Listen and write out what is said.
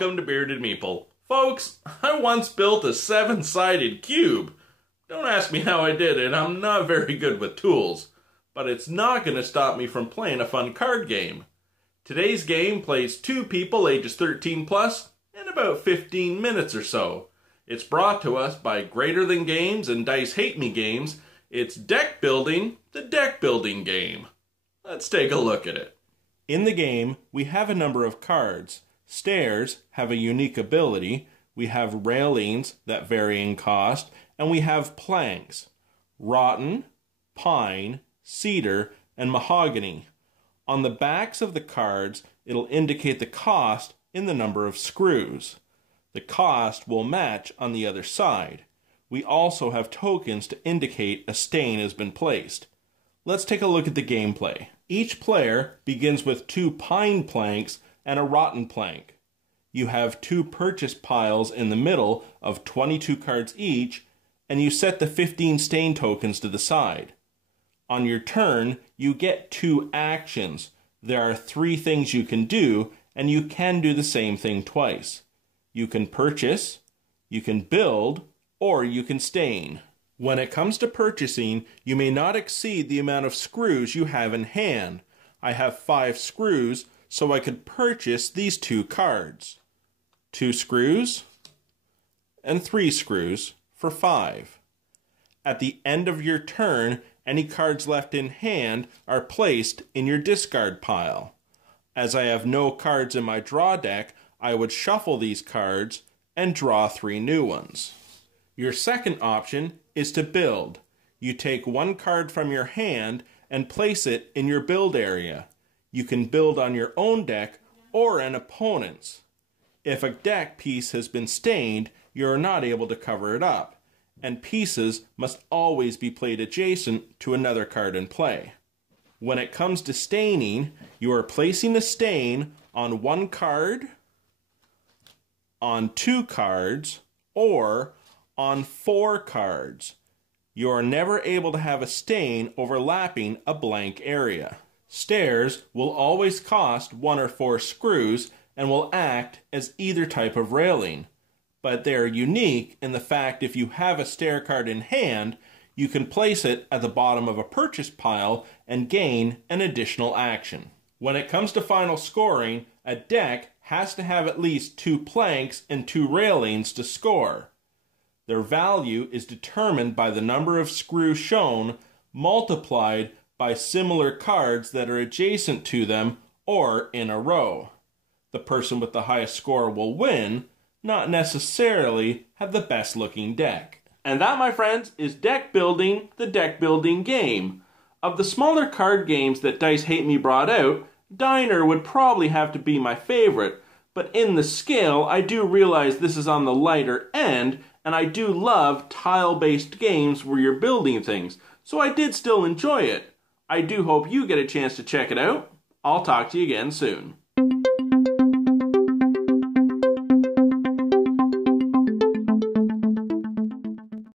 welcome to Bearded Meeple. Folks, I once built a 7-sided cube. Don't ask me how I did it, I'm not very good with tools. But it's not going to stop me from playing a fun card game. Today's game plays 2 people ages 13 plus in about 15 minutes or so. It's brought to us by Greater Than Games and Dice Hate Me Games. It's Deck Building, the deck building game. Let's take a look at it. In the game, we have a number of cards. Stairs have a unique ability. We have railings that vary in cost. And we have planks. Rotten, pine, cedar, and mahogany. On the backs of the cards, it'll indicate the cost in the number of screws. The cost will match on the other side. We also have tokens to indicate a stain has been placed. Let's take a look at the gameplay. Each player begins with 2 pine planks and a rotten plank. You have 2 purchase piles in the middle of 22 cards each, and you set the 15 stain tokens to the side. On your turn, you get 2 actions. There are 3 things you can do, and you can do the same thing twice. You can purchase, you can build, or you can stain. When it comes to purchasing, you may not exceed the amount of screws you have in hand. I have 5 screws, so I could purchase these 2 cards. 2 screws and 3 screws for 5. At the end of your turn, any cards left in hand are placed in your discard pile. As I have no cards in my draw deck, I would shuffle these cards and draw 3 new ones. Your second option is to build. You take 1 card from your hand and place it in your build area. You can build on your own deck or an opponent's. If a deck piece has been stained, you are not able to cover it up, and pieces must always be played adjacent to another card in play. When it comes to staining, you are placing the stain on 1 card, on 2 cards, or on 4 cards. You are never able to have a stain overlapping a blank area. Stairs will always cost 1 or 4 screws and will act as either type of railing. But they are unique in the fact if you have a stair card in hand, you can place it at the bottom of a purchase pile and gain an additional action. When it comes to final scoring, a deck has to have at least 2 planks and 2 railings to score. Their value is determined by the number of screws shown multiplied by similar cards that are adjacent to them or in a row. The person with the highest score will win, not necessarily have the best looking deck. And that, my friends, is Deck Building, the deck building game. Of the smaller card games that Dice Hate Me brought out, Diner would probably have to be my favorite, but in the scale, I do realize this is on the lighter end, and I do love tile-based games where you're building things, so I did still enjoy it. I do hope you get a chance to check it out. I'll talk to you again soon.